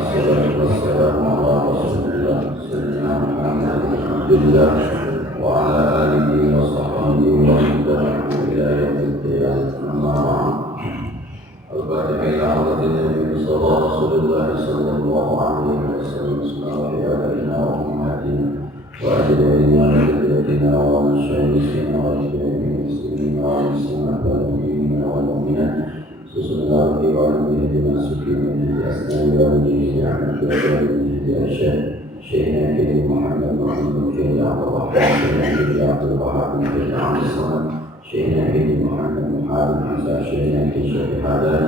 والصلاة والسلام على رسول الله سيدنا محمد بن عبد الله وعلى آله وصحبه ومن تبعهم إلى يوم القيامة. أما بعد، الفاتحة إلى حضرة النبي صلى رسول الله صلى الله عليه وسلم وآبائنا وأمهاتنا وأجدادنا وجداتنا ومشايخنا وجميع المسلمين والمسلمات والمؤمنين والمؤمنات خصوصا في والديه بمسكين من الأسنان والجيش عن الكتاب من الأشياء شيخنا كريم محمد محمد كريم عبد الرحمن شيخنا كريم عبد الوهاب كريم عبد الصمد شيخنا كريم محمد محمد حسن شيخنا كريم شيخ حدان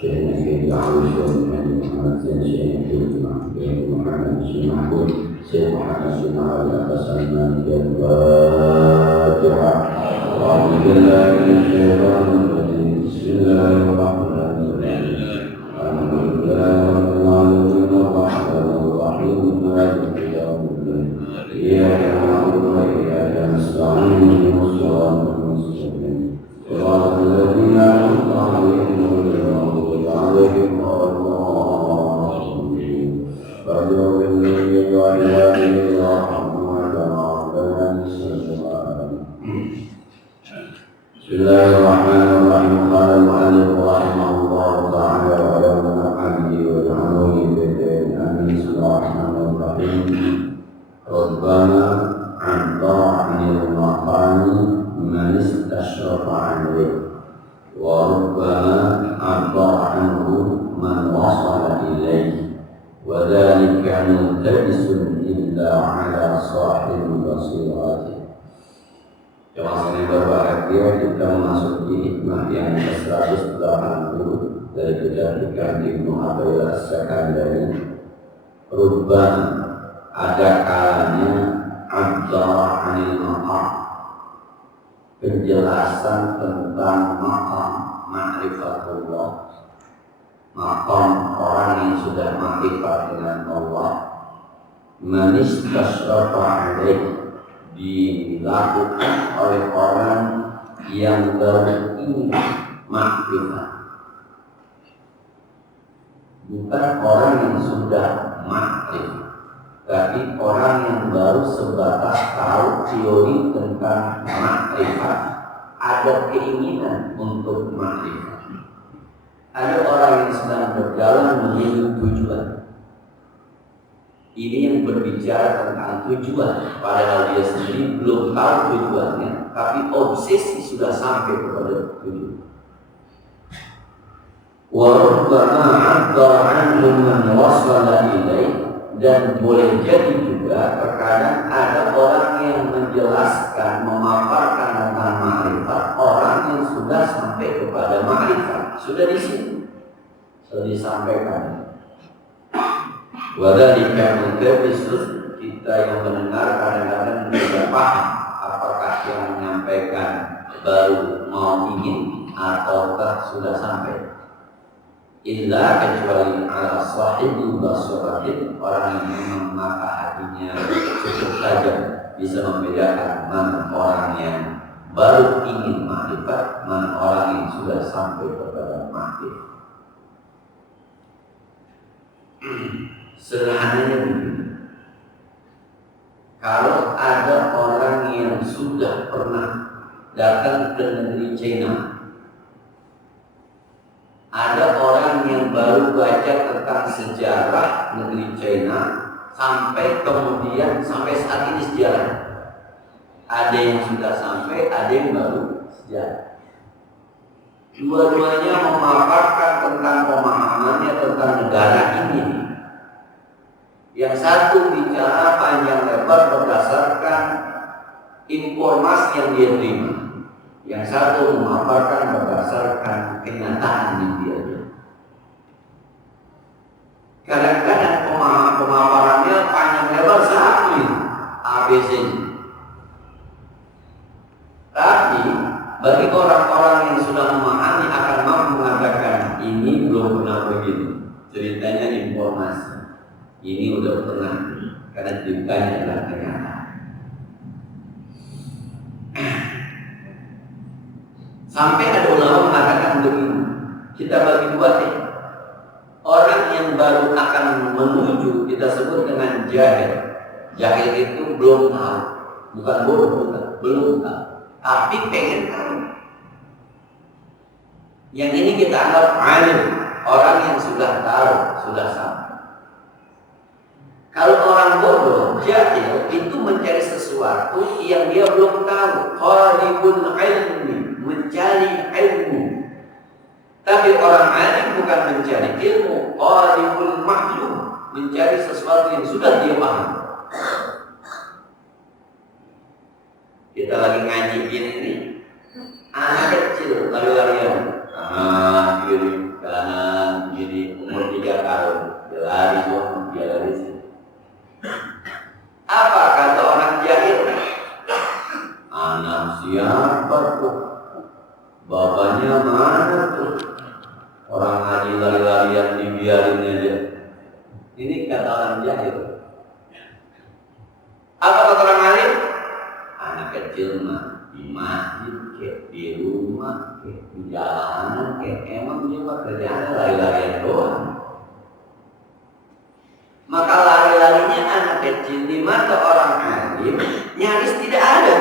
شيخنا كريم عبد الشهيد محمد زين شيخنا كريم محمد شيخ محمود شيخ محمد شيخ علي الحسن الفاتحة. أعوذ بالله من الشيطان الرجيم. بسم الله الرحمن الرحيم. الحمد لله رب العالمين الرحمن الرحيم مالك يوم الدين إياك نعبد وإياك نستعين اهدنا الصراط المستقيم صراط الذين أنعمت عليهم غير المغضوب عليهم ولا الضالين. فادعوا بالله وعباده يرحمكم كما ربياني صغيرا. بسم الله الرحمن الرحيم. قال المؤلف رحمه الله تعالى ويوم نفعله وجعله بالدين. آمين. بسم الله الرحمن الرحيم. ربنا عبر عن المقام من استشرف عليه وربما عبر عنه من وصل إليه وذلك ملتبس إلا على صاحب بصيرته. Jemaah yang berbahagia, kita memasuki hikmah yang ke-180 dari kecantikan Ibnu Athaillah As-Sakandari. Rubban, ada kalanya abdara anil maqam, penjelasan tentang maqam ma'rifatullah, maqam orang yang sudah ma'rifat dengan Allah, manistasrafa alaih, dilakukan oleh orang yang berilmu makrifat, bukan orang yang sudah makrifat, tapi orang yang baru sebatas tahu teori tentang makrifat, ada keinginan untuk makrifat. Ada orang yang sedang berjalan menuju tujuan. Ini yang berbicara tentang tujuan, padahal dia sendiri belum tahu tujuannya, tapi obsesi sudah sampai kepada tujuan. Wa rabbana 'abbara 'anhu man wasala ilaih, dan boleh jadi juga terkadang ada orang yang menjelaskan, memaparkan tentang makrifat, orang yang sudah sampai kepada makrifat, sudah di sini, sudah disampaikan. Wadhalika mungkabisus, kita yang mendengar kadang-kadang tidak paham apakah yang menyampaikan baru mau ingin ataukah sudah sampai. Illa kecuali ala sahibu basiratin, orang yang memang mata hatinya cukup tajam, bisa membedakan mana orang yang baru ingin makrifat, mana orang yang sudah sampai kepada makrifat. Sederhananya begini, kalau ada orang yang sudah pernah datang ke negeri China, ada orang yang baru baca tentang sejarah negeri China, sampai kemudian sampai saat ini sejarah. Ada yang sudah sampai, ada yang baru sejarah. Dua-duanya memaparkan tentang pemahamannya tentang negara ini. Yang satu bicara panjang lebar berdasarkan informasi yang dia terima. Yang satu memaparkan berdasarkan kenyataan yang dia terima. Kadang-kadang pemaparannya panjang lebar sama ABC. Tapi bagi orang-orang yang sudah memahami akan mampu mengatakan ini belum pernah begitu. Ceritanya informasi. Ini udah pernah, karena ceritanya adalah kenyataan. Sampai ada ulama mengatakan begini, kita bagi dua orang yang baru akan kita sebut dengan jahil. Jahil itu belum tahu, bukan bodoh, bukan, belum tahu, tapi pengen tahu. Yang ini kita anggap alim, orang yang sudah tahu, sudah sampai. Kalau orang bodoh, jahil itu mencari sesuatu yang dia belum tahu. Qalibul ilmi, mencari ilmu. Tapi orang alim bukan mencari ilmu, qalibul maklum, mencari sesuatu yang sudah dia paham. Kita lagi ngaji gini nih, anak kecil lari-larian, kanan kiri kanan kiri, umur 3 tahun, dia lari semua, dia lari sini. Apa kata orang jahil? Anak siapa tuh? Bapaknya mana tuh? Orang ngaji lari-larian dibiarin aja. Ini kata orang jahil. Apa kata orang alim? Anak kecil mah di masjid, kayak di rumah, kayak di jalanan, kayak emang dia mah kerjaan lari-larian doang. Maka lari-larinya anak kecil di mata orang alim nyaris tidak ada.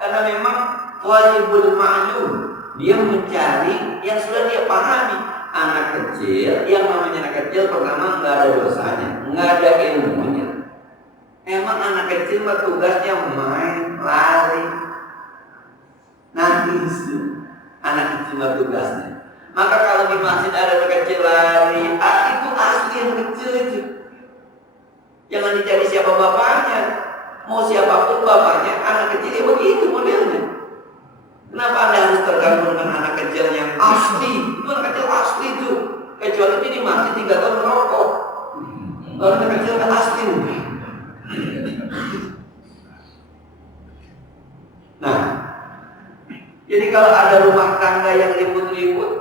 Karena memang qalibul ma'lum, dia mencari yang sudah dia pahami. Anak kecil, yang namanya anak kecil pertama nggak ada dosanya, nggak ada ilmunya. Emang anak kecil mah tugasnya main, lari, nangis. Anak kecil mah tugasnya. Maka kalau di masjid ada anak kecil lari, itu asli yang kecil itu. Jangan dicari siapa bapaknya. Mau siapapun bapaknya, anak kecil ya begitu modelnya. Kenapa Anda harus terganggu dengan anak kecil yang asli? Itu anak kecil asli itu. Kecuali ini di masjid 3 tahun merokok. Kalau anak kecil kan asli. Nah, jadi kalau ada rumah tangga yang ribut-ribut,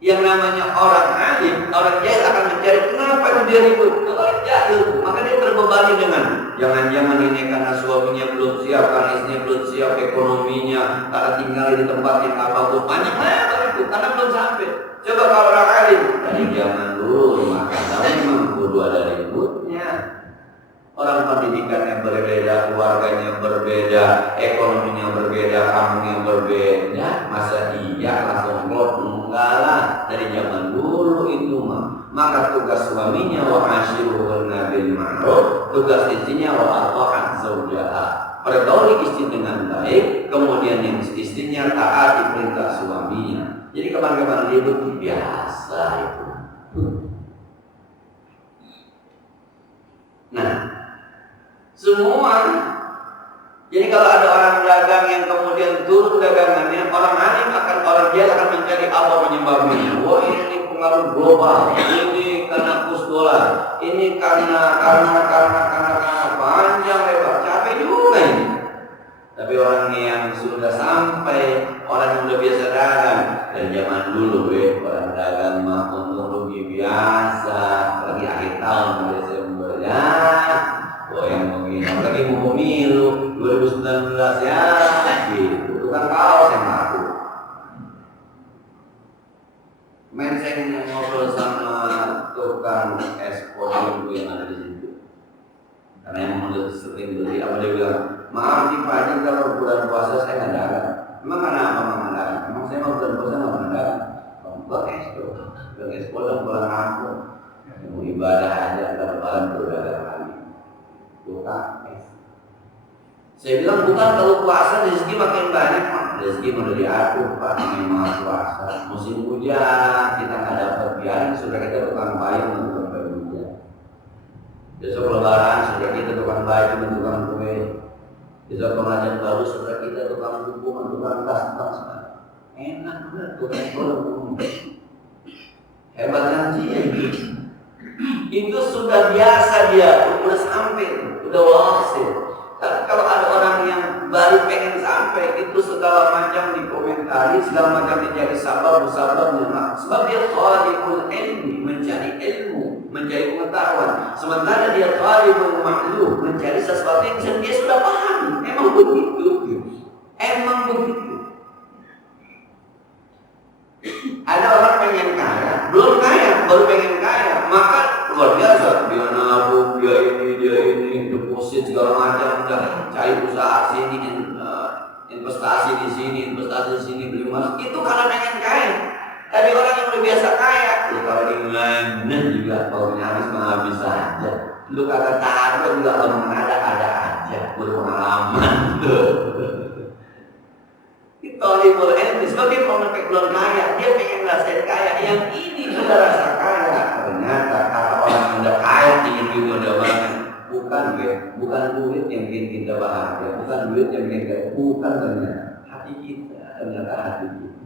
yang namanya orang alim, orang jahil akan mencari kenapa itu dia ribut. Orang jahil, maka dia terbebani dengan jangan-jangan ini karena suaminya belum siap, karena istrinya belum siap ekonominya, karena tinggal di tempat yang apa pun banyak itu karena belum sampai. Coba kalau orang alim dari zaman dulu rumah tangga memang kudu ada ributnya. Orang pendidikannya berbeda, keluarganya berbeda, ekonominya berbeda, kampungnya berbeda. Masa iya langsung klop? Enggak lah, dari zaman dulu itu mah. Maka tugas suaminya wa ashiruhunna bil ma'ruf, tugas istrinya wa ata'at zaujaha. Pergauli istri dengan baik, kemudian yang istrinya taati perintah suaminya. Jadi kapan-kapan ribut biasa itu. Nah, semua. Jadi kalau ada orang dagang yang kemudian turun dagangannya, orang alim akan, orang jahil akan mencari apa penyebabnya. Wah, ini pengaruh global, ini karena kurs dolar, ini karena panjang lebar, capek juga ini. Tapi orang yang sudah sampai, orang yang sudah biasa dagang dari zaman dulu, orang dagang mah untung rugi biasa, lagi akhir tahun Desember ya. Oh yang mungkin lagi mau pemilu 2019 ya gitu, tukang kaos yang laku. Main saya ngobrol sama tukang ekspor itu yang ada di situ. Karena yang mau sering beli, apa dia bilang, maaf nih Pak Haji kalau bulan puasa saya nggak dagang. Emang kenapa nggak dagang? Emang saya mau bulan puasa nggak dagang. Tukang ekspor dan pulang kampung, mau ibadah aja ntar lebaran berdagang lagi. Tukang es. Saya bilang bukan, kalau puasa rezeki makin banyak Pak. Rezeki udah diatur Pak, memang puasa. Musim hujan kita nggak dapat, biarin sudah kita tukang payung, tukang payung hujan. Besok lebaran sudah kita tukang baju, tukang kue. Besok pengajian baru sudah kita tukang buku, tukang tas, enak bener tukang bola. Hebat kan dia itu sudah biasa dia, udah sampai, udah wasil. Tapi kalau ada orang yang baru pengen sampai, itu segala macam dikomentari, segala macam dicari sabab-sababnya. Sebab dia talibul ilmi, mencari ilmu, mencari pengetahuan. Sementara dia talibul maklum, mencari sesuatu yang dia sudah paham. Emang begitu. Emang begitu. Ada orang pengen kaya, belum kaya, baru pengen kaya, maka luar biasa dia nabung, dia ini deposit segala macam, udah cari usaha sini, investasi di sini, beli emas. Itu karena pengen kaya. Tapi orang yang udah biasa kaya, lu kalau di mana juga kalau punya habis saja. Lu kagak taruh juga kalau ada aja, berpengalaman tuh. Tolibul ilmi sebagai pengepek belum kaya, dia pengen ngerasain kaya. Yang ini sudah rasa kaya. Ternyata kalau orang yang udah kaya ingin juga udah banget. Bukan duit yang bikin kita bahagia, bukan duit yang bikin kita, bukan ternyata hati kita, ternyata hati kita.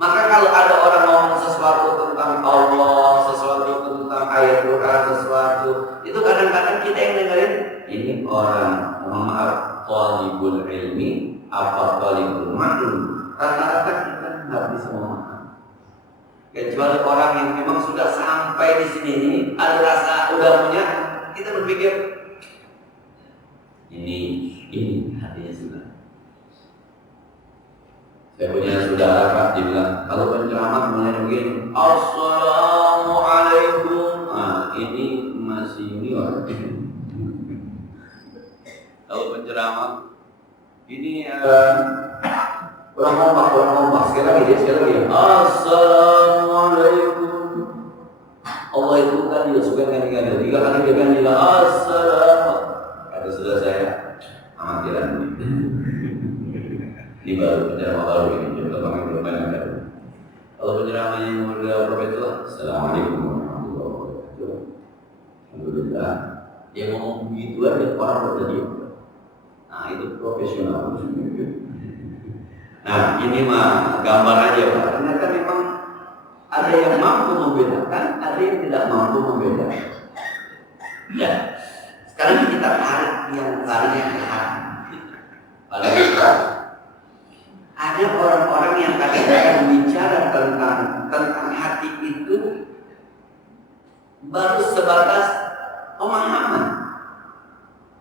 Maka kalau ada orang ngomong sesuatu tentang Allah, sesuatu tentang ayat Quran, sesuatu itu kadang-kadang kita yang dengerin. Ini orang, mohon maaf, talibul ilmi apa talibul ma'lum. Rata-rata kita nggak bisa memahami. Kecuali orang yang memang sudah sampai di sini, ada rasa udah punya, kita berpikir ini hatinya sudah. Saya punya saudara Pak, dia bilang kalau penceramah mulai begini, Assalamualaikum. Ini masih ini orang. Kalau penceramah ini kurang kompak sekali lagi. Assalamualaikum. Allah itu kan dia suka ganti-ganti. 3 kali dia ganti Assalamualaikum. Kata saudara saya, amatiran ini baru penceramah baru ini. Coba pakai belum banyak. Kalau penceramah yang udah profesional, Assalamualaikum warahmatullahi wabarakatuh. Alhamdulillah. Dia ngomong begitu aja orang udah diam. Nah itu profesional. Nah ini mah gambar aja Pak. Ternyata memang ada yang mampu membedakan, ada yang tidak mampu membedakan. Ya. Sekarang kita tarik yang paling hati. Paling ada orang-orang yang kadang-kadang bicara tentang hati itu baru sebatas pemahaman,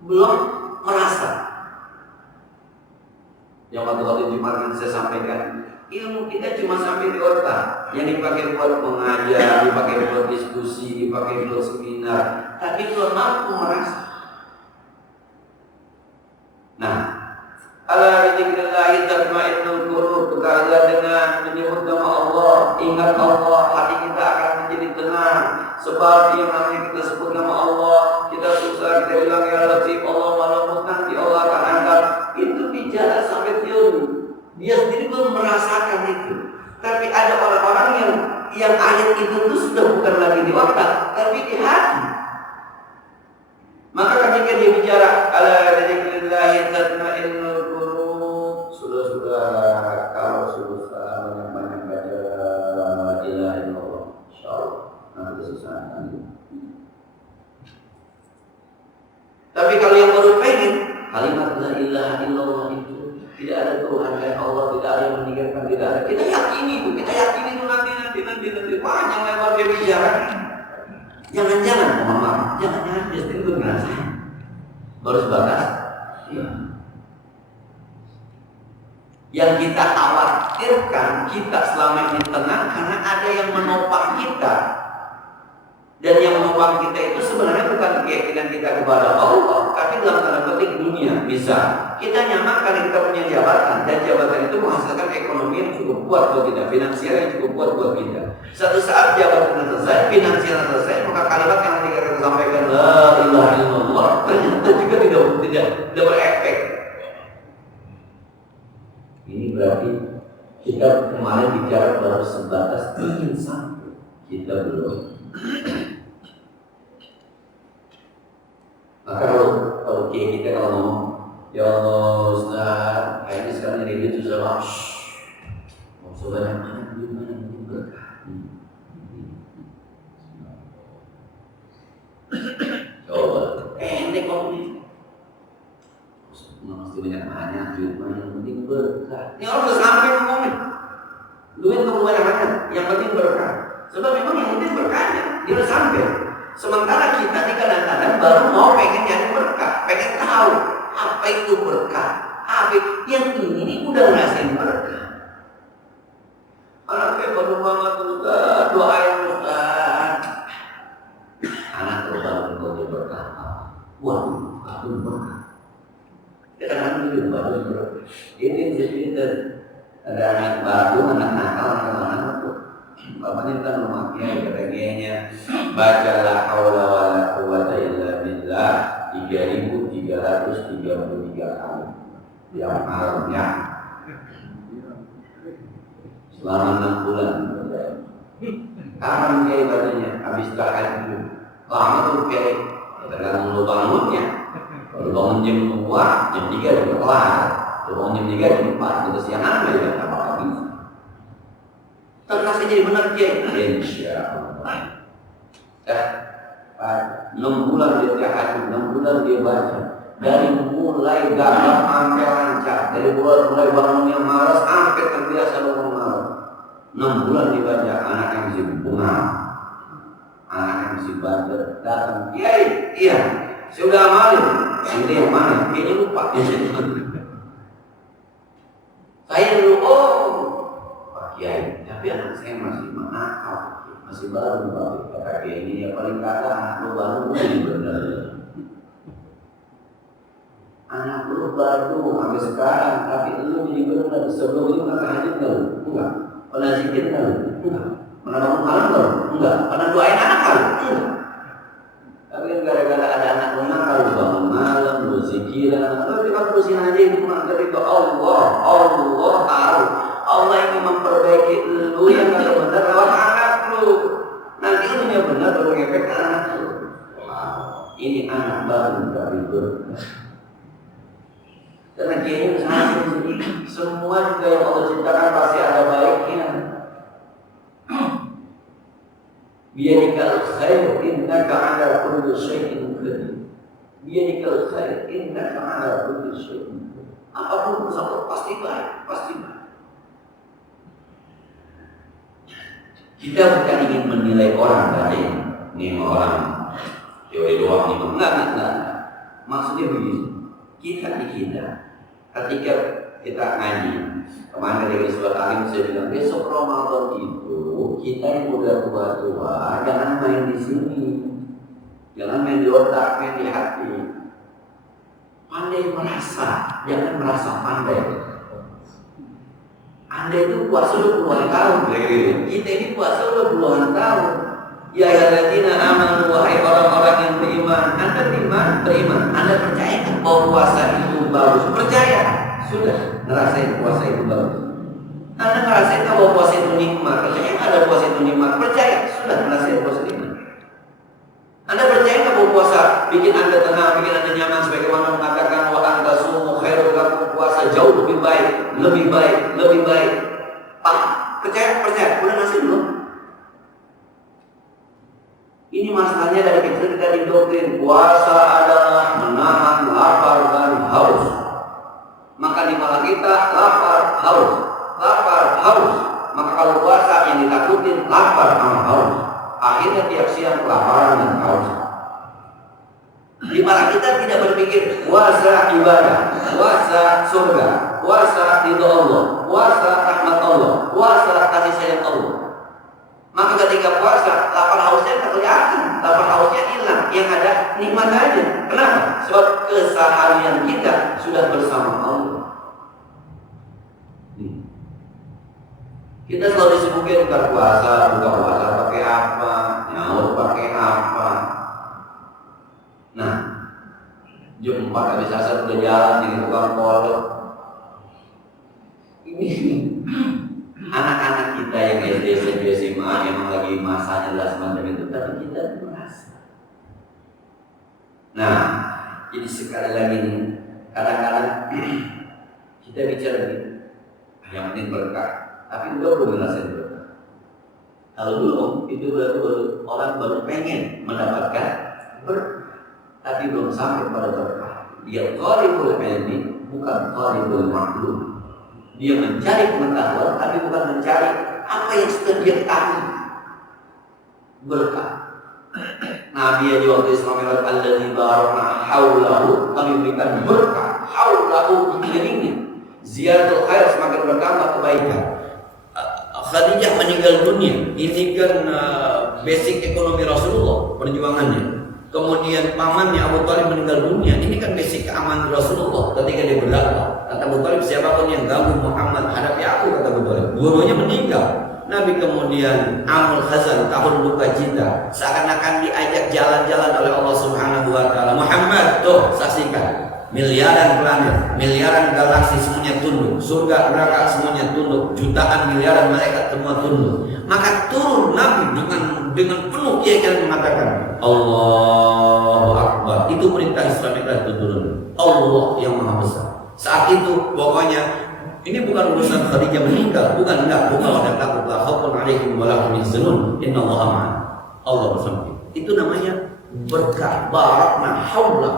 belum merasa. Yang waktu Jumat yang saya sampaikan, ilmu kita cuma sampai di otak, yang dipakai buat mengajar, dipakai buat diskusi, dipakai buat seminar, tapi belum mampu merasa. Nah, ala dzikrillah tatma'innul qulub. Karena dengan menyebut nama Allah, ingat Allah, hati kita akan menjadi tenang. Sebab yang namanya kita sebut nama Allah, kita susah, kita bilang ya Latif, Allah malamut, nanti Allah akan angkat. Itu bicara sampai teori. Dia sendiri belum merasakan itu. Tapi ada orang-orang yang ayat itu tuh sudah bukan lagi di otak, tapi di hati. Maka ketika dia bicara ala dzikrillah tatma'innul qulub, sudah kalau sudah banyak baca la ilaha illallah, insyaallah nanti susah nanti. Tapi kalau yang baru pengen kalimat la ilaha illallah itu tidak ada Tuhan dan Allah, tidak ada yang meninggalkan, tidak ada. Kita yakini itu nanti panjang lebar dia bicara. Jangan-jangan, mohon maaf, jangan-jangan dia sendiri belum ngerasain. Baru sebatas, ya. Yang kita khawatirkan, kita selama ini tenang karena ada yang menopang kita. Dan yang menopang kita itu sebenarnya bukan keyakinan kita kepada Allah, tapi dalam tanda petik dunia. Misal, kita nyaman karena kita punya jabatan, dan jabatan itu menghasilkan ekonomi yang cukup kuat buat kita, finansial yang cukup kuat buat kita. Satu saat jabatan selesai, finansial selesai, maka kalimat yang nanti kita sampaikan la ilaha illallah ternyata juga tidak berefek. Ini berarti kita kemarin bicara baru sebatas ingin sampai, kita belum. Maka kalau kita kalau ngomong, ya Allah Ustaz, kayaknya sekarang ini duit susah banget. Mau sebanyak mana duit mana ini berkah. Coba, pendek ngomong ini. Mesti banyak duit mana yang penting berkah. Ini orang udah sampai ngomongin. Duit nggak banyak-banyak, yang penting berkah. Sebab memang yang penting berkahnya, dia udah sampai. Sementara kita ini kadang-kadang baru mau pengen nyari berkah, pengen tahu apa itu berkah. Yang ini udah ngerasain berkah. Anaknya baru banget Ustaz, dulu baru ini cerita ada anak baru, anak nakal, anak tuh bapaknya kan memakai katanya baca la haula wala quwwata illa billah 3333 kali yang malamnya selama 6 bulan. Kapan dia ibadahnya? Habis tahajud. Lama tuh kayak tergantung lu bangunnya. Kalau bangun jam 2, jam 3 juga kelar. Kalau bangun jam 3, jam 4, itu siangan aja kan apa bisa. Terus jadi benar Kiai. Insyaallah. 6 bulan dia tahajud, 6 bulan dia baca. Dari mulai gagap sampai lancar, dari mulai bangunnya malas sampai terbiasa bangun malam. 6 bulan dibaca, anak yang masih bunga, anak yang masih bandel datang, Kiai, iya, saya udah amalin. Ini yang mana? Kayaknya lupa. Saya dulu, Pak Kiai, tapi anak saya masih nakal, masih baru. Kata Kiai ini ya paling kata anak lu baru benar. Anak lu baru sampai sekarang, tapi lu jadi benar. Sebelum itu pernah tahajud enggak? Pernah zikir enggak? Pernah bangun malam enggak? Enggak. Pernah doain anak enggak? Tapi gara-gara ada anak lu nakal, bangun malam, lu zikiran, lu kita terusin aja itu mah. Tapi Allah tahu. Allah ingin memperbaiki lu yang enggak benar lewat anak lu. Nanti lu yang benar baru ngefek anak lu. Wow. Ini anak baru dari berkah. Karena kayaknya semua juga yang Allah ciptakan pasti ada baiknya. Biyadikal khair innaka ala kulli syai'in qadir. Biyadikal khair innaka ala kulli syai'in qadir. Apapun bersama pasti baik, pasti baik. Kita bukan ingin menilai orang tadi, nih orang teori doang nih, enggak. Maksudnya begini, kita ketika kita ngaji, kemarin ketika surat Alim saya bilang besok Ramadan itu kita yang udah tua-tua jangan main di sini, jangan main di otak, main di hati. Pandai merasa, jangan merasa pandai. Anda itu puasa udah puluhan tahun, kita ini puasa udah puluhan tahun. Ya alladzina amanu, wahai orang-orang yang beriman. Anda beriman. Anda percaya bahwa puasa itu bagus? Percaya. Sudah ngerasain puasa itu bagus. Anda ngerasain bahwa puasa itu nikmat? Percaya ada puasa itu nikmat? Percaya. Sudah ngerasain puasa nikmat. Anda percaya bahwa puasa bikin Anda tenang, bikin Anda nyaman, sebagaimana mengatakan wa anta sumu khairul lakum, puasa jauh lebih baik. Percaya. Udah ngasih belum? Ini masalahnya dari kecil kita didoktrin puasa adalah menahan lapar dan haus. Maka di malam kita lapar haus. Maka kalau puasa yang ditakutin lapar sama haus. Akhirnya tiap siang kelaparan dan haus. Di malam kita tidak berpikir puasa ibadah, puasa surga, puasa ridho Allah, puasa rahmat Allah, puasa kasih sayang Allah. Maka ketika puasa, lapar hausnya tak kelihatan, lapar hausnya hilang, yang ada nikmat aja. Kenapa? Sebab keseharian kita sudah bersama Allah. Kita selalu disibukin buka puasa pakai apa, nyaur pakai apa. Nah, jam 4 habis asar udah jalan jadi tukang kolok. Ini anak-anak kita yang SD, SMP, SMA memang lagi masanya adalah semacam itu, tapi kita merasa. Nah, jadi sekali lagi nih, kadang-kadang kita bicara gitu, yang penting berkah, tapi udah belum ngerasain berkah. Kalau belum, itu orang baru pengen mendapatkan berkah, tapi belum sampai pada berkah. Dia talibul ilmi, bukan talibul maklum. Dia mencari pengetahuan, tapi bukan mencari apa yang sudah dia tahu. Berkah. Nabi aja waktu Islam alladzi barakna haulahu, kami berikan berkah haulahu dikelilingnya. Ziyadul khair, semakin bertambah kebaikan. Khadijah meninggal dunia. Ini kan basic ekonomi Rasulullah, perjuangannya. kemudian pamannya Abu Thalib meninggal dunia. Ini kan basic keamanan Rasulullah ketika dia berdakwah. Kata Abu Thalib, siapapun yang ganggu Muhammad hadapi aku, kata Abu Thalib. Dua-duanya meninggal. Nabi kemudian amul hazan, tahun duka cita, seakan-akan diajak jalan-jalan oleh Allah Subhanahu wa taala. Muhammad, tuh saksikan, miliaran planet, miliaran galaksi semuanya tunduk, surga neraka semuanya tunduk, jutaan miliaran malaikat semua tunduk. Maka turun Nabi dengan penuh keyakinan mengatakan Allahu Akbar. Itu perintah Islam itu turun. Allah yang Maha Besar. Saat itu pokoknya ini bukan urusan Khadijah meninggal, bukan wala taqul khaufun 'alaihim wa la hum yahzanun, innallaha ma'ana. Allah bersama kita. Itu namanya berkah, barakna haula.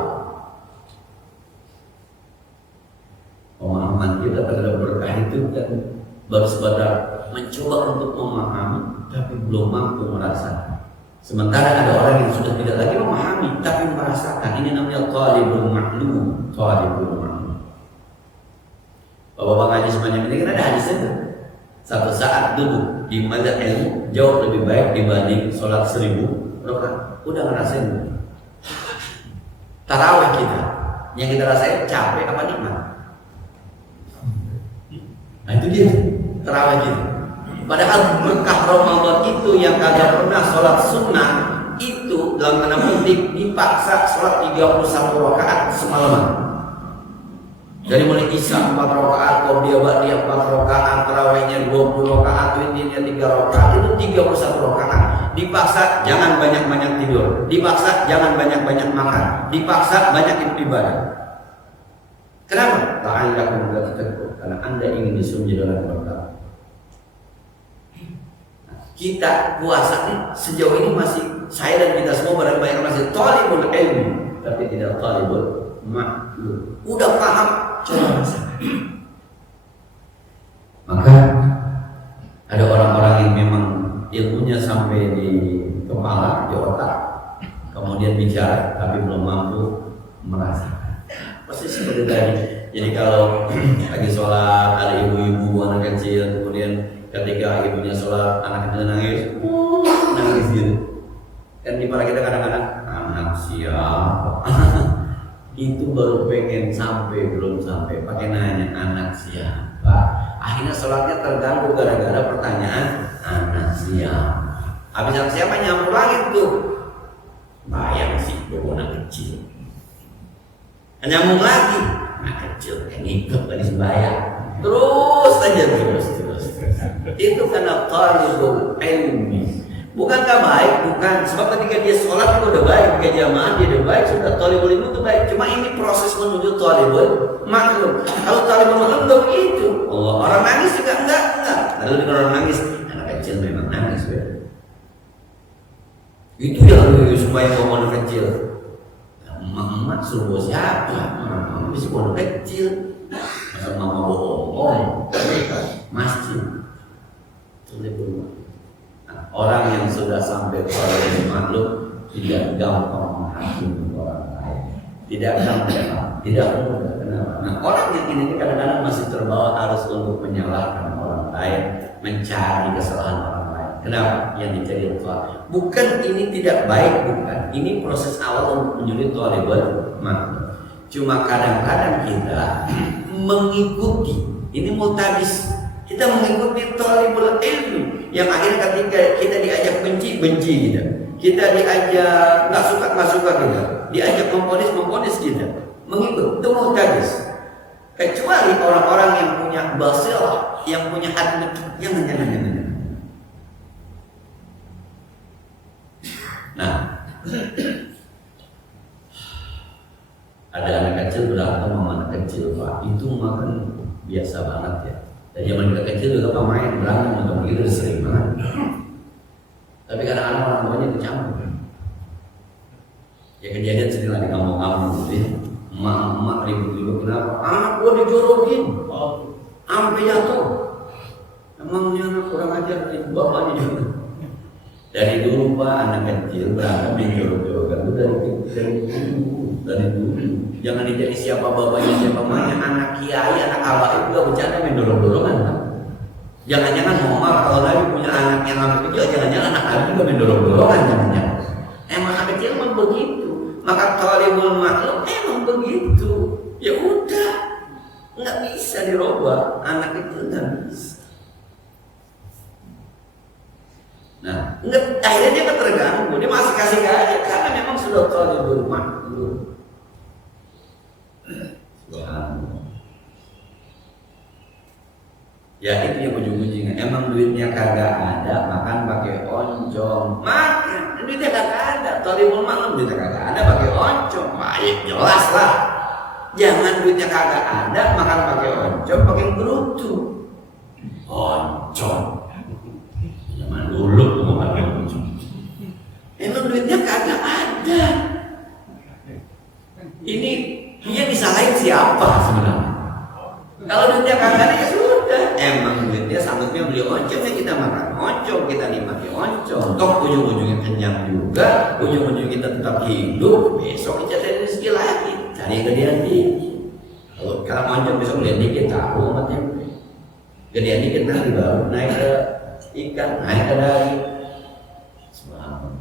Pemahaman kita terhadap berkah itu kan baru sekedar mencoba untuk memahami tapi belum mampu merasakan. Sementara ada orang yang sudah tidak lagi memahami tapi merasakan. Ini namanya talibul ma'lum, talibul ma'lum. Bapak-bapak ngaji semuanya ini kan ada hadis itu. Satu saat duduk di majelis ilmu jauh lebih baik dibanding sholat 1000 rakaat. Udah ngerasain tarawih kita, yang kita rasain capek apa nikmat? Nah itu dia tarawih kita. Padahal berkah Ramadan itu yang kagak pernah sholat sunnah itu dalam tanda kutip dipaksa sholat 31 rakaat semalaman. Dari mulai Isya 4 rakaat, Qobliyah Ba'diyah 4 rakaat, tarawihnya 20 rakaat, witirnya 3 rakaat, itu 31 rakaat. Dipaksa jangan banyak-banyak tidur, dipaksa jangan banyak-banyak makan, dipaksa banyak ibadah. Kenapa? Ta'allakum bidzikr, karena Anda ingin disuruh menjadi orang berkah. Kita puasa nih sejauh ini masih, saya dan kita semua barang-barang masih talibul ilmi, tapi tidak talibul maklum. Udah paham, coba rasakan. Maka ada orang-orang yang memang ilmunya sampai di kepala, di otak, kemudian bicara tapi belum mampu merasakan. Pasti seperti tadi. Jadi kalau lagi sholat ada ibu-ibu anak kecil, kemudian ketika ibunya sholat anak kecil nangis gitu. Kan di kepala kita kadang-kadang anak siapa? Itu baru pengen sampai belum sampai pakai nanya anak siapa. Akhirnya sholatnya terganggu gara-gara pertanyaan anak siapa. Habis anak siapa nyamuk lagi tuh, bayang sih bawa anak kecil. Nyamuk lagi anak kecil yang ngikut tadi sembahyang. Terus aja terus. Itu karena talibul ilmi. Bukankah baik? Bukan. Sebab ketika dia sholat itu udah baik, ketika jamaah dia udah baik, sudah talibul ilmi itu baik. Cuma ini proses menuju talibul maklum. Kalau talibul maklum enggak begitu. Allah, orang nangis juga enggak. Lalu dengan orang nangis, anak kecil memang nangis, itu yang supaya bawa anak kecil. Emak suruh bawa siapa? Mama bisa bawa anak kecil. Masa mama bohong? Masjid. Orang yang sudah sampai talibul maklum tidak gampang menghakimi orang lain. Tidak gampang, tidak mudah. Kenapa? Nah, orang yang ini kadang-kadang masih terbawa arus untuk menyalahkan orang lain, mencari kesalahan orang lain. Kenapa? Yang dicari Allah. Bukan ini tidak baik, bukan. Ini proses awal untuk menuju talibul maklum. Cuma kadang-kadang kita mengikuti, ini multabis. Kita mengikuti talibul ilmi yang akhirnya ketika kita diajak benci kita. Kita diajak nggak suka kita. Diajak memponis kita. Mengikut itu multabis. Kecuali orang-orang yang punya basirah, yang punya hati, jangan. Nah, ada anak kecil berantem sama anak kecil, Pak. Itu makan biasa banget ya. Dari zaman kita kecil juga main berantem atau begitu sering banget. Tapi kadang-kadang orang tuanya dicampur. Ya kejadian sering lagi kampung-kampung gitu ya. Emak-emak ribut-ribut kenapa? Anak gua dijorokin, sampai jatuh. Emangnya anak kurang ajar dari bapaknya juga. Dari dulu Pak anak kecil berantem dijorok-jorokan itu dari dulu. Jangan dijadi siapa bapaknya siapa mamanya, anak kiai, anak abah itu gak bercanda main dorong-dorongan Pak. Jangan-jangan Muhammad kalau Nabi punya anak yang anak kecil, jangan-jangan anak Nabi juga main dorong-dorongan, jangan-jangan. Emang anak kecil memang begitu. Maka talibul maklum emang begitu. Ya udah, nggak bisa dirubah. Anak itu nggak bisa. Nah, akhirnya dia terganggu. Dia masih kasih aja karena memang sudah talibul maklum. Ya itu yang ujung-ujungnya. Emang duitnya kagak ada, makan pakai oncom. Makan, duitnya kagak ada. Talibul maklum duitnya kagak ada, pakai oncom. Baik, jelas lah. Jangan duitnya kagak ada, makan pakai oncom, pakai gerutu. Oncom. Zaman dulu mau pakai oncom. Emang duitnya kagak ada. Ini dia disalahin siapa sebenarnya? Kalau duitnya kagak ada ya sudah. Emang duitnya sanggupnya beli oncom ya kita makan oncom, kita nikmati oncom. Toh ujung-ujungnya kenyang juga, ujung-ujungnya kita tetap hidup. Besok kita cari rezeki lagi, cari gedean dikit. Kalau oncom besok gedean dikit, tahu amatnya. Gedean dikit nanti baru naik ke ikan, naik ke daging. Subhanallah.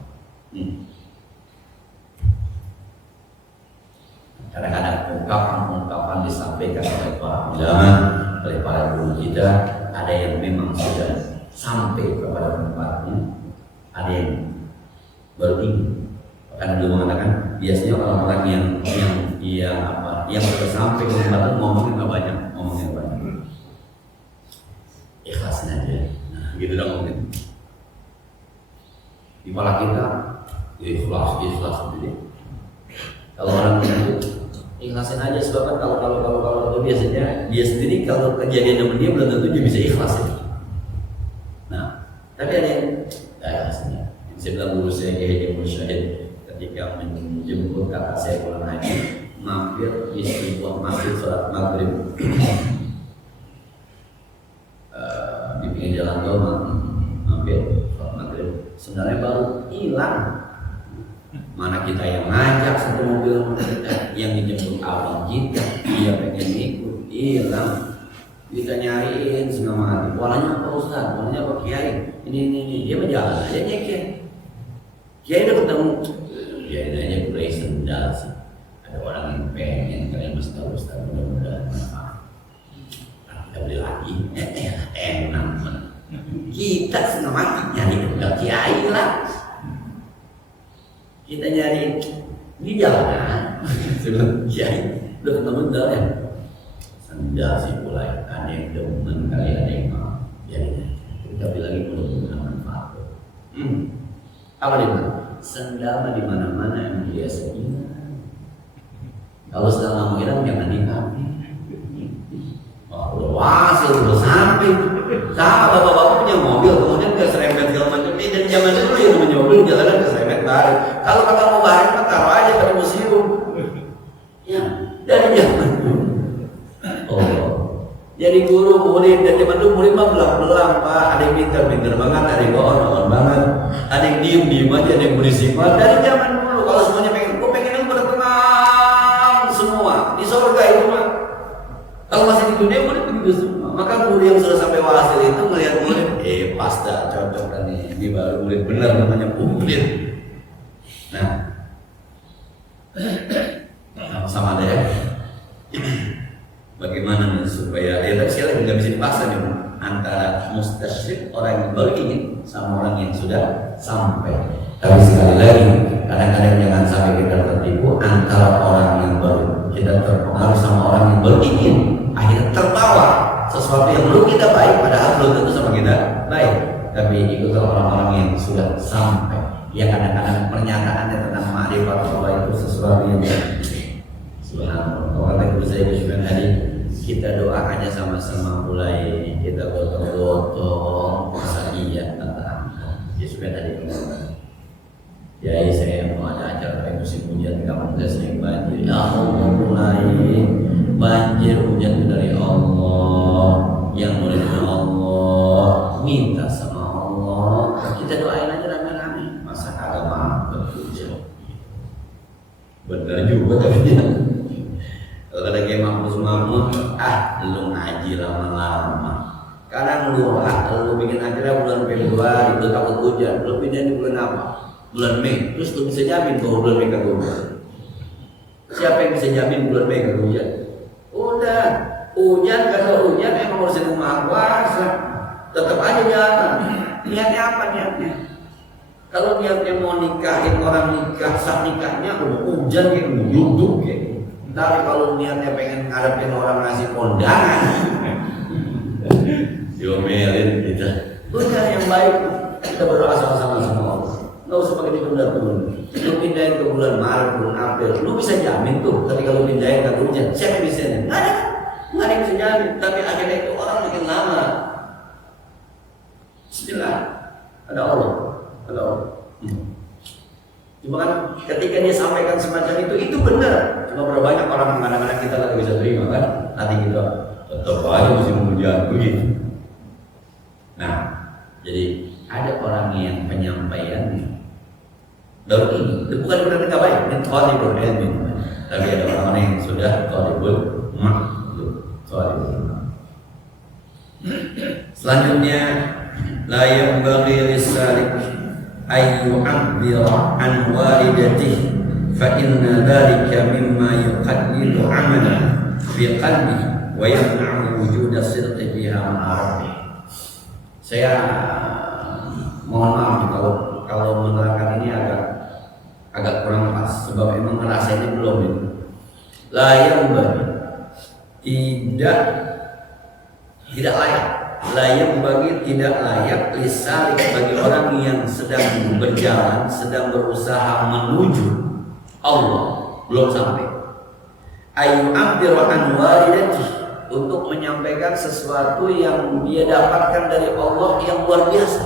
Kadang-kadang ungkapan-ungkapan disampaikan oleh para ulama, oleh para guru kita, ada yang memang sudah sampai kepada tempatnya, ada yang baru ingin. Karena dulu mengatakan biasanya orang-orang yang sudah sampai ke tempat itu ngomongnya nggak banyak, ikhlasin aja. Nah, gitu dong mungkin. Di kepala kita ikhlas gitu. Kalau orang itu ikhlasin aja, sebab kan kalau itu biasanya dia sendiri kalau kejadian sama dia belum tentu dia bisa ikhlasin. Nah, tapi ada yang ikhlasinnya. Saya bilang guru saya Kiai Musyahid ketika menjemput kakak saya pulang haji, mampir di sebuah masjid sholat maghrib di pinggir jalan tol, mampir sholat maghrib. Sebenarnya baru hilang. Mana kita yang ngajak satu mobil kita, yang dijemput abang kita, dia pengen ikut, hilang. Kita nyariin setengah mati. Warnanya apa Ustaz? Warnanya apa Kiai? Ini. Dia berjalan aja nyekir. Kiai udah ketemu. Ya nanya gue sendal sih. Ada orang yang pengen kalian mesti tahu Ustaz, mudah-mudahan manfaat. Kita beli lagi, enak banget. Kita setengah mati nyari sendal Kiai lah. Kita nyari di jalanan, sebelum Kiai udah ketemu sendal ya. Sendal sih mulai ada yang demen kali, ada yang mau. Jadi kita bilang lagi mudah-mudahan manfaat. Apa di mana? Sendal mah di mana-mana yang biasa hilang. Kalau sendal nggak mau hilang jangan dipakai. Udah wasil, udah sampai. Sama bapak-bapak punya mobil, kemudian ke serempet segala macam. Dan zaman dulu yang punya mobil jalanan ke serempet balik. Kalau kata mau balik, taruh aja pada museum. Ya, dari zaman dulu. Jadi guru murid dan zaman dulu murid mah belang-belang Pak. Ada yang pintar banget, ada yang bohong banget, ada yang diem aja, ada yang berisik banget. Dari zaman dulu kalau semuanya pengen, gue pengen yang bertenang semua di surga itu mah. Kalau masih di dunia murid begitu semua. Maka guru yang sudah sampai wasil itu melihat murid, pasti cocok kan nih. Ini baru murid benar namanya murid. Nah, sama ada ya. Bagaimana nih supaya tapi sekali lagi nggak bisa dipaksa nih antara mustasyrik orang yang baru ingin sama orang yang sudah sampai. Tapi sekali lagi kadang-kadang jangan sampai kita tertipu antara orang yang baru kita terpengaruh sama orang yang baru ingin, akhirnya terbawa sesuatu yang belum kita baik padahal belum tentu sama kita baik. Tapi ikutlah orang-orang yang sudah sampai. Ya kadang-kadang pernyataannya tentang ma'rifat Allah itu sesuatu yang subhanallah. Kalau kata guru saya Gus tadi, kita doakannya sama-sama, mulai kita gotong-gotong masa iya tentang Yesus tadi kemarin. Ya saya mau ada acara musim hujan kapan saya sering banjir. Ya Allah mulai banjir hujan itu dari Allah, yang mulai dari Allah, minta sama Allah. Kita doain aja rame-rame. Masa kagak mampu hujan? Benar juga tapi dia. Kalau ada kayak Mahmud, lu ngaji lama-lama. Kadang lu bikin acara bulan Februari, lu takut hujan, lu pindah di bulan apa? Bulan Mei, terus lu bisa jamin bahwa bulan Mei kagak hujan. Siapa yang bisa jamin bulan Mei kalau hujan? Udah, hujan kalau hujan emang harus yang Maha Kuasa. Tetap aja jalan. Niatnya apa niatnya? Kalau niatnya mau nikahin orang nikah, sah nikahnya udah hujan kayak duduk kayak. Tapi kalau niatnya pengen ngadepin orang ngasih kondangan, diomelin kita. Udah yang baik kita berdoa sama-sama sama Allah. Nggak usah pakai ditunda-tunda. Lu pindahin ke bulan Maret, bulan April, lu bisa jamin tuh. Tapi kalau pindahin ke hujan, siapa yang bisa? Nggak ada yang bisa jamin. Tapi akhirnya itu orang makin lama. Bismillah, ada Allah. Cuma kan ketika dia sampaikan semacam itu benar. Cuma berapa banyak orang kadang-kadang kita nggak bisa terima kan? Hati kita tetap aja musim hujan begitu. Nah, jadi ada orang yang penyampaiannya baru ini, bukan berarti nggak baik, ini thalibul ilmi. Tapi ada orang yang sudah thalibul thalibul. Selanjutnya, la yanbaghi lis-salik ay yu'abbira an walidatihi fa inna dhalika mimma yuqaddidu 'amalan fi qalbihi wa yamna'u wujuda sidqi fiha ma'a. Saya mohon maaf kalau menerangkan ini agak kurang pas sebab emang rasanya belum ini. La yanbaghi tidak layak. Layak bagi tidak layak lisalik bagi orang yang sedang berjalan, sedang berusaha menuju Allah belum sampai. Ayu ambil an walidati untuk menyampaikan sesuatu yang dia dapatkan dari Allah yang luar biasa,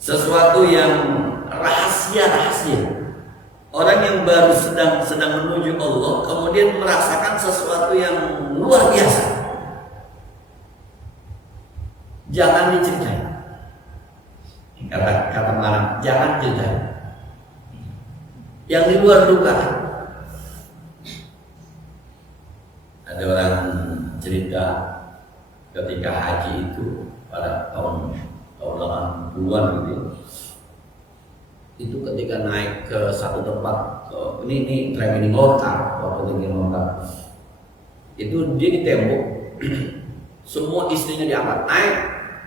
sesuatu yang rahasia. Orang yang baru sedang menuju Allah kemudian merasakan sesuatu yang luar biasa. Jangan diceritain. Kata melarang, jangan ceritain. Yang di luar dugaan. Ada orang cerita ketika haji itu pada tahun 80-an gitu. Itu ketika naik ke satu tempat, ini training lontar, waktu training lontar. Itu dia di tembok, semua istrinya diangkat naik.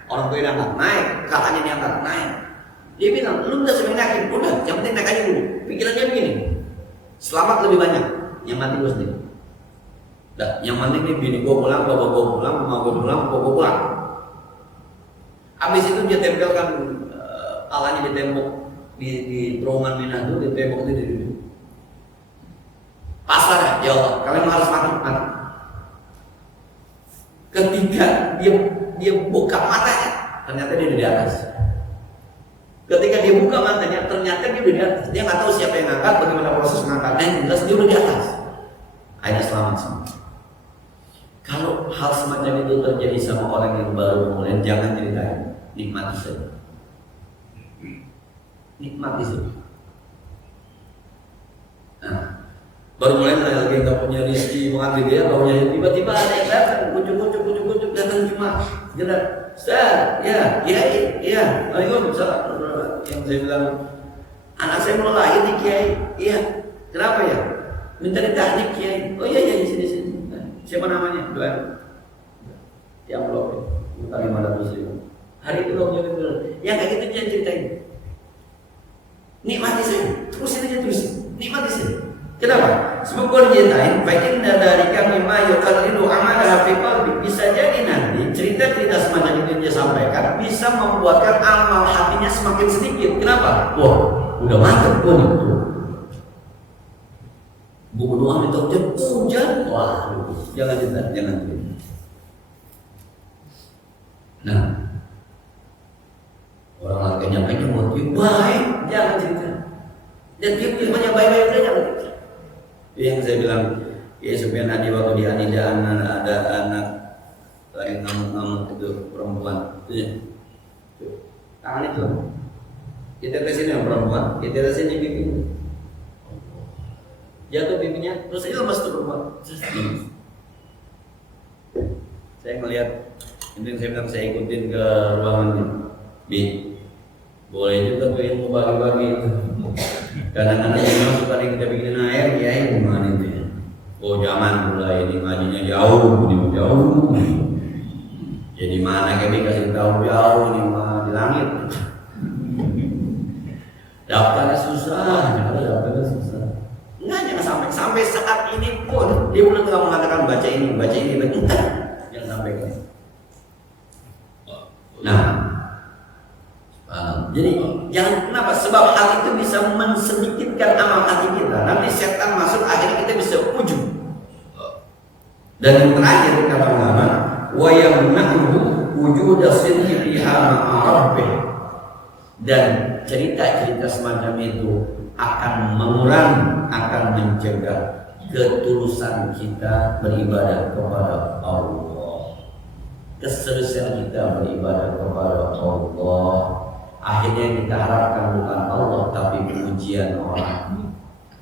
Orang tua diangkat naik, kakaknya diangkat naik. Dia bilang, lu udah sering naikin, udah, yang penting naik aja dulu. Pikirannya begini, selamat lebih banyak, yang mati gue sendiri. Nah, yang penting nih bini gue pulang, bapak gue pulang, emak gue pulang, bapak gue pulang. Abis itu dia tempelkan palanya di tembok di terowongan Mina itu, di tembok itu. Pasrah ya Allah, kalian harus mati. Ketika dia buka matanya, ternyata dia di atas. Ketika dia buka matanya, ternyata dia di atas. Dia nggak tahu siapa yang ngangkat, bagaimana proses ngangkatnya, yang jelas dia udah di atas. Akhirnya selamat semua. Kalau hal semacam itu terjadi sama orang yang baru mulai, jangan ceritain, nikmati saja. Nikmati saja. Nah, baru mulai lagi nggak punya rezeki mengambil dia, nggak punya, tiba-tiba ada yang datang, kucuk datang cuma sekedar, Ustaz, ya, Waalaikumsalam. Yang saya bilang, anak saya mau lahir nih Kiai, iya, kenapa ya? Minta ditahnik Kiai. Oh iya, sini. Siapa namanya? Doan. Yang belum, minta 500.000. Hari itu lo punya bilang, ya kayak gitu dia ceritain. Nikmati saja, terus. Nikmati saja. Kenapa? Sebab kalau diceritain, baik dari kami mayu kalilu amalah fi qalbi, bisa jadi nanti cerita-cerita semacam itu yang dia sampaikan bisa membuatkan amal hatinya semakin sedikit. Kenapa? Wah, udah mantap nih. Gue berdoa minta hujan. Wah, jangan cerita. Nah, orang harganya banyak buat dia baik, jangan cerita. Dan dia banyak baik-baik aja, jangan cerita. Yang saya bilang, ya Sufyan Adi waktu di Anida ada anak lagi ngamuk itu perempuan, tangan itu, kita tesin yang perempuan, kita tesin di pipi, jatuh pipinya, terus aja lemas tuh perempuan. Saya ngelihat, ini saya bilang saya ikutin ke ruangan ini, boleh juga tuh yang mau bagi-bagi itu. Kadang-kadang yang suka kita bikin air, ya gimana itu ya? Oh zaman mulai ini ngajinya jauh, ini jauh. Jadi mana kami kasih tahu jauh nih mah di langit. Daftarnya susah, daftarnya susah. Enggak, jangan sampai saat ini pun dia belum nggak mengatakan baca ini, enggak. Jangan sampai kan. Nah, jadi jangan kenapa? Sebab hal itu bisa mensedikitkan amal hati kita. Nanti setan masuk, akhirnya kita bisa ujub. Dan yang terakhir kata ulama, wa yamna'uhu wujud as-sidqi fiha ma'a rabbih. Dan cerita-cerita semacam itu akan mengurangi, akan mencegah ketulusan kita beribadah kepada Allah. Keseriusan kita beribadah kepada Allah. Akhirnya kita harapkan bukan Allah tapi pujian orang.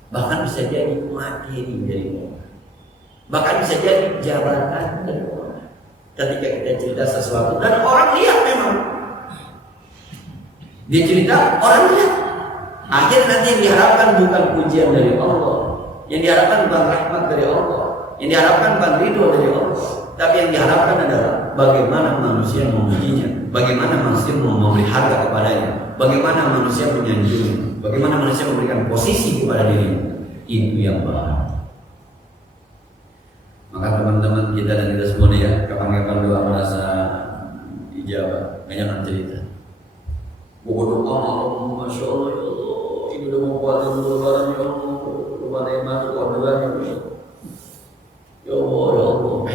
Bahkan bisa jadi materi dari orang. Bahkan bisa jadi jabatan dari orang. Ketika kita cerita sesuatu dan orang lihat memang. Dia cerita, orang lihat. Akhirnya nanti yang diharapkan bukan pujian dari Allah. Yang diharapkan bukan rahmat dari Allah. Yang diharapkan bukan ridho dari Allah. Tapi yang diharapkan adalah bagaimana manusia memujinya, bagaimana manusia memberi harga kepadanya, bagaimana manusia menyanjungnya, bagaimana manusia memberikan posisi kepada dirinya. Itu yang baik. Maka teman-teman kita dan kita semua ya, kapan-kapan doa merasa ijabah, jangan cerita. Bodoh Allah, masya Allah, ya Allah, ini udah mau kuatin lebaran ya Allah, lebaran yang masuk orderan ya Allah. Ya Allah,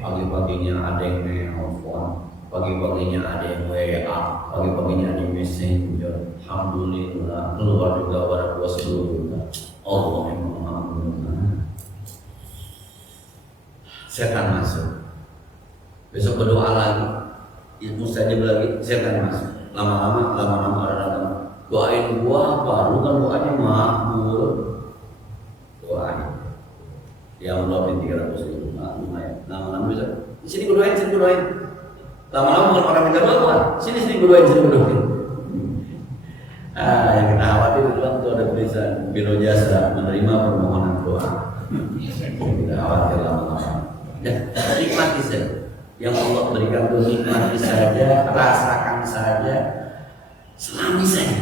pagi-paginya ada yang nelfon, pagi-paginya ada yang WA, pagi-paginya ada yang messenger. Alhamdulillah, keluar juga barang 20 juta. Allah memang mengampuni. Setan masuk. Besok berdoa lagi, ilmu saja lagi, setan masuk. Lama-lama orang datang. Doain gua apa? Lu kan doanya makbul. Doain. Yang ngeluarin 300.000 lumayan. Lama-lama bisa. Sini gue doain. Lama-lama bukan orang minta doa. Sini gue doain. Yang kita khawatir itu kan tuh ada tulisan biro jasa menerima permohonan doa. Kita khawatir lama-lama. Nikmati saja. Yang Allah berikan itu nikmati saja, rasakan saja, selami saja.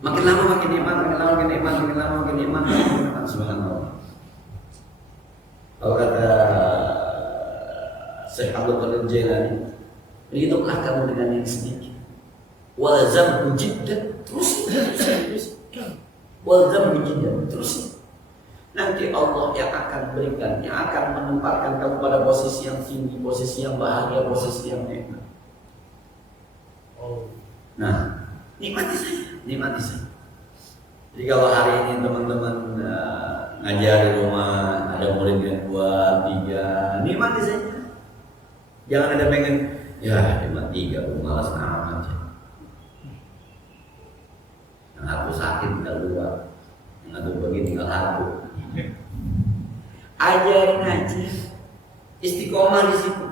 Makin lama makin nikmat, makin nikmat. Subhanallah. Kalau kata Syekh Abdul Qadir Jailani, hiduplah kamu dengan yang sedikit. Walzam jiddan, terus. Walzam jiddan, terus. Nanti Allah yang akan berikan, yang akan menempatkan kamu pada posisi yang tinggi, posisi yang bahagia, posisi yang nikmat. Nah, nikmati saja. Jadi kalau hari ini teman-teman ngajar di rumah, ada murid yang 2, 3, nikmati saja. Jangan ada pengen, ya cuma 3, aku malas amat. Yang aku sakit tinggal 2, yang aku begini tinggal 1. Ajarin ngaji, istiqomah di situ.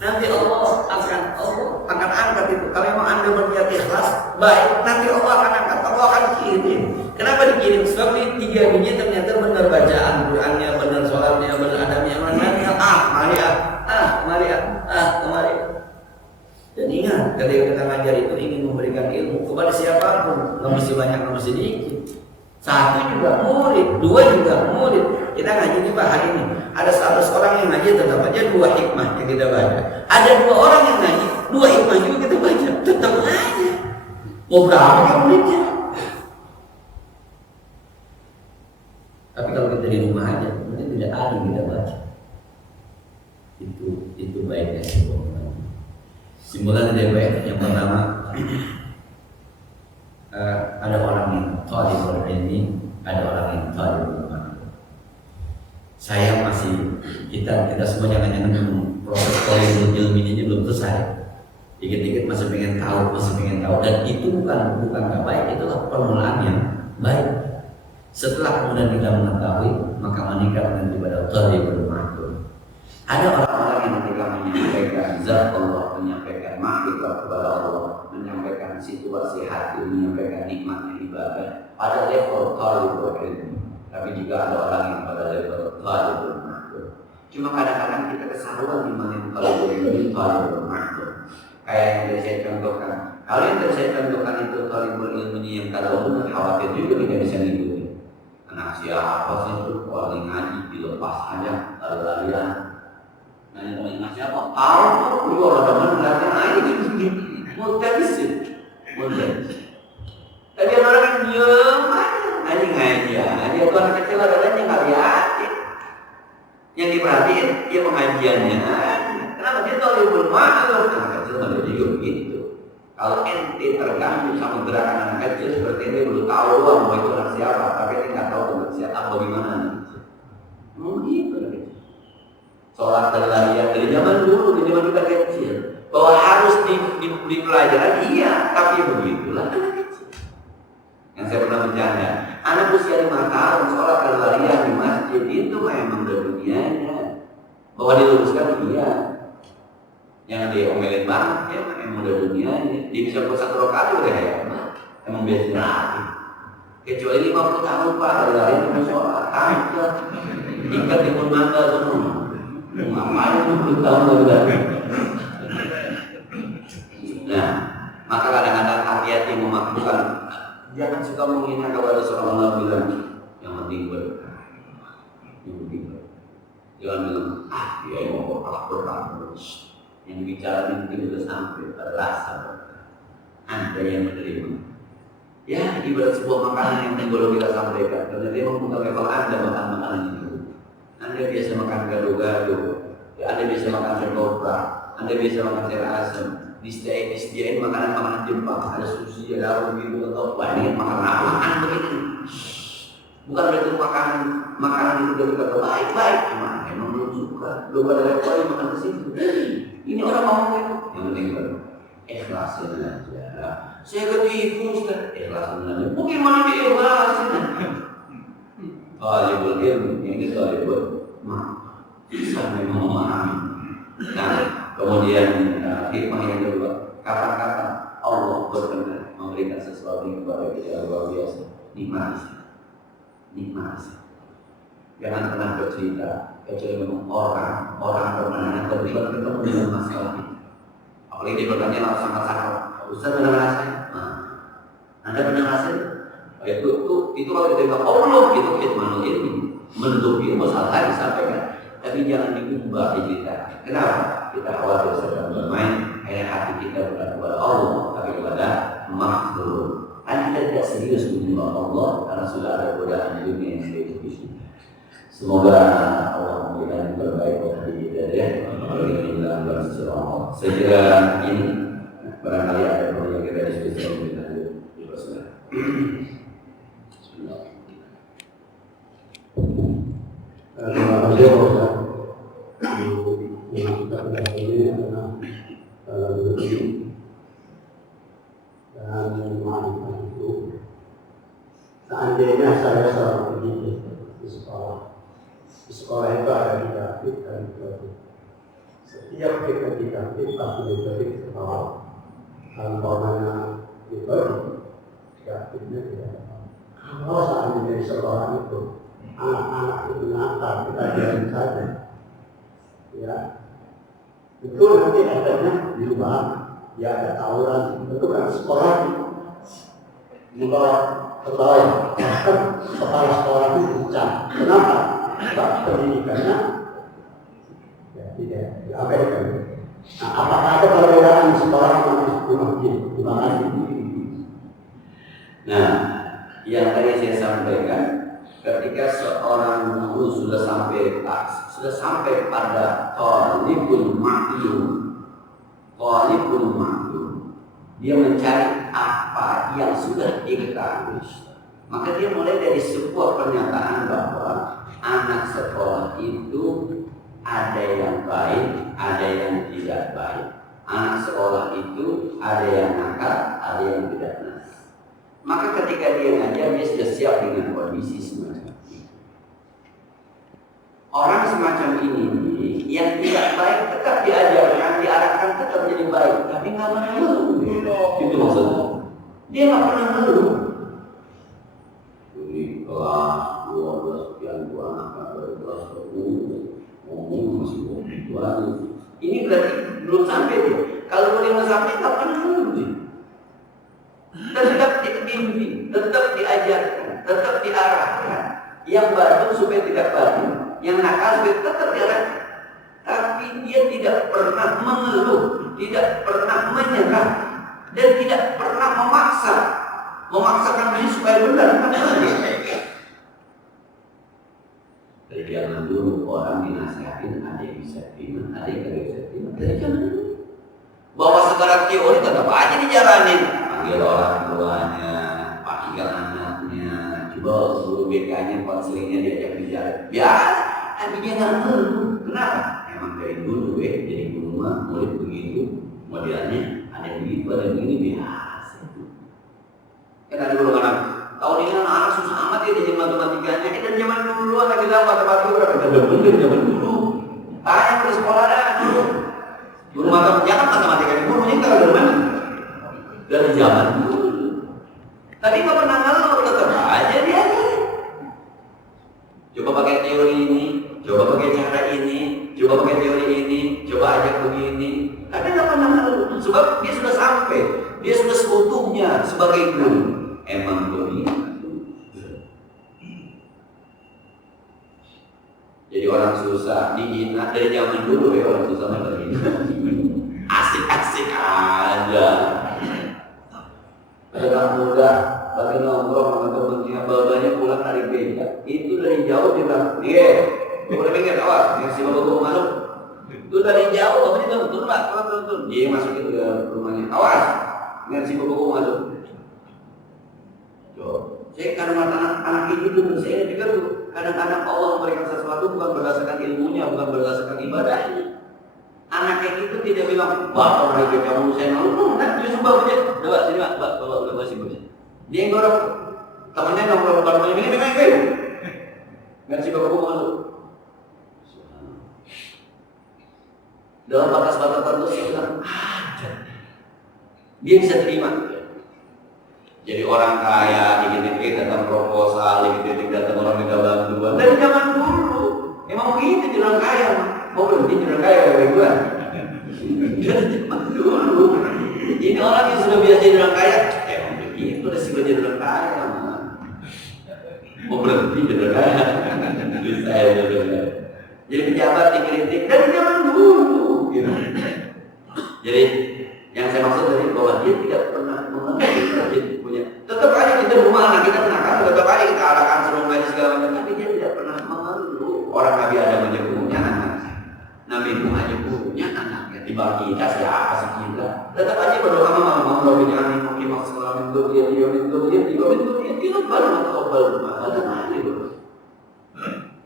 Nanti Allah akan angkat itu. Kalau memang Anda berniat ikhlas, baik. Nanti Allah akan angkat, Allah akan kirim. Kenapa dikirim? Sebab ini 3 biji ternyata benar bacaan Qurannya, benar sholatnya, benar adabnya. Kemari. Dan ingat, ketika kita ngajar itu ingin memberikan ilmu kepada siapapun, nggak mesti banyak, nggak mesti sedikit. 1 juga murid, 2 juga murid. Kita ngaji ini Pak hari ini ada 100 orang yang ngaji, tetap aja 2 hikmah yang kita baca. Ada 2 orang yang ngaji, 2 hikmah juga kita baca, tetap aja. Mau berapa kan muridnya? Tapi kalau kita di rumah aja, mungkin tidak ada yang kita baca. Itu baiknya simbolan. Simbolan yang baik. Yang pertama, ada orang yang talibul ilmi, ada orang yang talibul ilmi. Saya masih kita semua jangan proses talibul ilmi ini belum selesai. Dikit-dikit masih pengen tahu, dan itu bukan nggak baik, itulah permulaan yang baik. Setelah kemudian kita mengetahui, maka meningkat nanti pada talibul ilmi. Ada orang-orang yang ketika menyampaikan zat Allah, menyampaikan makrifat kepada Allah, menyampaikan situasi hati, menyampaikan nikmatnya ibadah pada level talibul ilmi. Tapi juga ada orang yang pada level talibul makruf. Cuma kadang-kadang kita kesaluan di mana yang talibul ilmi, talibul makruf. Kayak yang tadi saya contohkan. Kalau yang tadi saya contohkan itu talibul ilmi yang kalau benar khawatir juga kita bisa ngikutin. Anak siapa sih itu paling ngaji dilepas aja lari-larian. Nanya teman siapa? Tahu juga orang teman larian aja gitu. Multabisir. Tapi ada orang yang diam aja ngaji aja. Itu anak kecil ada yang nggak liatin. Yang diperhatiin dia pengajiannya. Kenapa dia talibul makruf? Anak kecil ada juga begitu. Kalau ente terganggu sama gerakan anak kecil seperti ini belum tahu doang mau itu anak siapa, tapi ente nggak tahu tentang siapa bagaimana. Begitu. Sholat terlarian dari zaman dulu, dari zaman kita kecil, bahwa harus dipelajari, iya, tapi begitulah anak kecil. Yang saya pernah bercanda, anak usia 5 tahun sholat terlarian di masjid itu memang udah dunianya. Bahwa diluruskan iya, yang diomelin banget ya, memang udah dunianya. Dia bisa buat 1 rakaat udah hebat, emang biasa latih. Kecuali 50 tahun pak, lari-lari dengan sholat, angkat, ikat di mata semua. Ngapain 20 tahun lagi? Nah, maka kadang-kadang hati-hati memaklukan. Jangan suka menghina kepada seorang Allah bilang yang penting berkah, yang penting berkah. Jangan bilang dia yang mau berkah terus. Yang bicara mungkin sudah sampai pada rasa berkah. Anda yang menerima. Ya, ibarat sebuah makanan yang belum kita sampaikan. Karena dia membuka level Anda makan makanan itu. Anda biasa makan gado-gado, Anda biasa makan ketoprak, Anda biasa makan sayur asam, disediain makanan-makanan Jepang, ada sushi, ada apa gitu, atau banyak makanan apaan begitu. Bukan berarti makanan itu dari kata baik-baik, emang belum suka, belum ada level yang makan ke situ. Ini orang ngomong itu, yang penting ikhlasin aja. Saya ketipu Ustaz, ikhlasin aja. Bagaimana diikhlasin? Talibul ilmi, ini talibul bisa memang memahami. Nah, kemudian hikmah yang kedua, kapan-kapan Allah berkenan memberikan sesuatu kepada kita luar biasa, nikmati. Jangan pernah bercerita kecuali memang orang berkenan terlibat ketemu dengan masalah itu. Apalagi dia bertanya langsung sangat-sangat, Ustaz pernah ngerasain? Anda pernah ngerasain? Itu kalau kita bilang, belum, itu khidmanul ilmi, menutup ilmu salah disampaikan, tapi jangan diubah diceritakan. Kenapa? Kita khawatir sedang bermain, akhirnya hati kita bukan kepada Allah, tapi kepada makhluk. Kan kita tidak serius menyembah Allah karena sudah ada godaan dunia yang sedikit di sini. Semoga Allah memberikan yang terbaik buat hati kita ya. Kalau kita bilang sesuatu Allah. Saya kira ini barangkali ada yang kita diskusi lebih lanjut di proses. Terima kasih Ustaz. Yang kita bahas ini adalah dalam ilmu dan manfaat itu. Seandainya saya seorang pendidik di sekolah itu ada didaktik dan didaktik. Setiap kita didaktik pasti didaktik sekolah. Kalau umpamanya didaktiknya tidak ada. Kalau seandainya di sekolah itu anak-anak itu nakal, kita ajarin saja. Ya, itu nanti efeknya di rumah, ya ada tawuran. Itu kan sekolah sekolah bahkan kepala sekolah itu bukan. Kenapa? Sebab pendidikannya ya tidak diabaikan. Nah, apakah ada perbedaan sekolah di masjid? Terima kasih. Nah, yang tadi saya sampaikan, ketika seorang guru sudah sampai pada talibul ma'lum, dia mencari apa yang sudah diketahui, maka dia mulai dari sebuah pernyataan bahwa anak sekolah itu ada yang baik, ada yang tidak baik. Anak sekolah itu ada yang nakal, ada yang tidak nakal. Maka ketika dia ngajar, dia sudah siap dengan kondisi semacam itu. Orang semacam ini yang tidak baik tetap diajarkan, diarahkan tetap jadi baik, tapi nggak mengeluh. Itu maksudnya. Dia nggak pernah mengeluh. Jadi kelas 12 sekian dua anak dari kelas 10 ngomong masih begitu aja. Ini berarti belum sampai dia. Kalau dia mau sampai nggak pernah mengeluh dia. Tetap dibimbing, tetap diajarkan, tetap diarahkan. Yang bagus supaya tidak bagus, yang nakal supaya tetap diarahkan. Tapi dia tidak pernah mengeluh, tidak pernah menyerah, dan tidak pernah memaksakan diri supaya benar. Dari zaman dulu orang dinasihatin, ada yang bisa terima, ada yang tidak bisa terima. Dari zaman dulu Bahwa segala teori tetap aja dijalanin. panggil orang tuanya, panggil anaknya, coba suruh BK-nya, konselingnya diajak bicara. Biasa, tapi dia nggak mengeluh. Kenapa? Emang dari dulu jadi guru mah murid begitu, modelnya ada yang begitu, ada yang begini biasa. Kan ada dulu anak, tahun ini anak-anak susah amat ya di matematikanya. Dan zaman dulu anak kita matematika berapa? Ada bener zaman dulu. Yang ke sekolah dah dulu. Guru matematika di gurunya kalau dari mana? Dari zaman dulu. Tapi nggak pernah ngeluh, tetap aja dia. Coba pakai teori ini, coba pakai cara ini, coba pakai teori ini, coba ajak begini. Tapi nggak pernah ngeluh, sebab dia sudah sampai, dia sudah sekutunya sebagai guru. Emang begitu. Jadi orang susah dihina dari zaman dulu ya, orang susah mah terhina. Asik-asik aja. Orang muda lagi nongkrong sama temennya, babanya pulang dari beca, itu dari jauh dia bilang, "Iya, udah pinggir, awas, yang si bapak gua masuk." Itu dari jauh, bapaknya turun pak, turun. Dia masukin ke rumahnya, "Awas, yang si bapak gua masuk." Saya kadang-kadang anak ini tuh, saya juga tuh, kadang-kadang Allah memberikan sesuatu bukan berdasarkan ilmunya, bukan berdasarkan ibadahnya. Anak kayak gitu tidak bilang, "Bapak lagi kamu saya malu." Nah, justru bapaknya, "Coba sini pak, bapak udah masih. Dia yang dorong, temannya nongkrong temannya ini main kayu. Nggak sih bapak masuk. Dalam batas-batas tertentu sih bilang, ada. Dia bisa terima. Jadi orang kaya, dikit-dikit datang proposal, dikit-dikit datang orang minta bantuan. Dari zaman dulu, emang begitu jadi orang kaya. Mau berhenti jadi orang kaya kayak gue. Dari zaman dulu. Ini orang yang sudah biasa jadi orang kaya, emang begitu udah sih jadi orang kaya. Mau berhenti jadi orang kaya. Bisa ya jadi orang kaya. Jadi pejabat dikritik dari zaman dulu. Gitu. Jadi yang saya maksud dari bahwa dia tidak pernah mengerti punya. Tetap aja kita rumah anak kita nakal, tetap aja kita arahkan suruh ngaji segala macam, tapi dia tidak pernah mengeluh. Orang Nabi Adam aja punya anak, Nabi Nuh aja punya anak. Ya tiba kita siapa sih kita? Tetap aja berdoa sama Rabbi jangan mungkin maksud kami untuk dia baru mentakabal rumah. Tetap aja berdoa.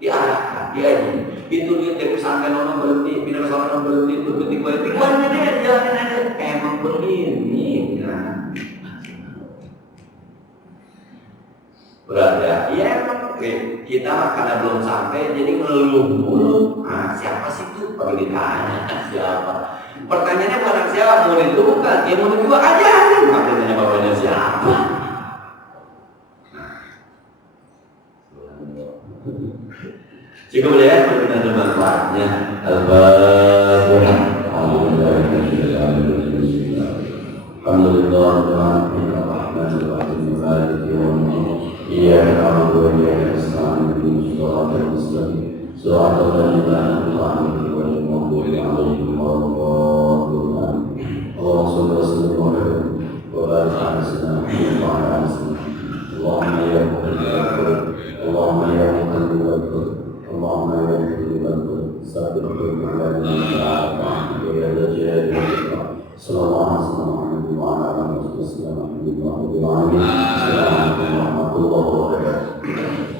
Diarahkan, dia ini. Itu dia dari pesantren orang berhenti, pindah pesantren orang berhenti, berhenti balik. Mana dia jalanin aja. Emang begini kan? Berada. Ya emang kita karena belum sampai jadi ngeluh mulu. Nah, siapa sih itu? Kalau ditanya siapa? Pertanyaannya bukan siapa, murid itu bukan. Ya murid juga aja. Makanya bapaknya siapa? Cukup ya, kita ada manfaatnya. Al-Fatihah. Alhamdulillah, إياك نعبد وإياك نستعين اهدنا الصراط المستقيم صراط الذين أنعمت عليهم غير المغضوب عليهم ولا الضالين اللهم صل وسلم وبارك على سيدنا محمد وعلى آل سيدنا اللهم يا مقلب القلوب اللهم يا مقلب القلوب اللهم يا مقلب القلوب ثبت قلوبنا على دينك يا ذا الجلال والإكرام صلى الله عليه وسلم وعلى آله وصحبه وسلم الحمد لله رب العالمين السلام عليكم ورحمة الله وبركاته.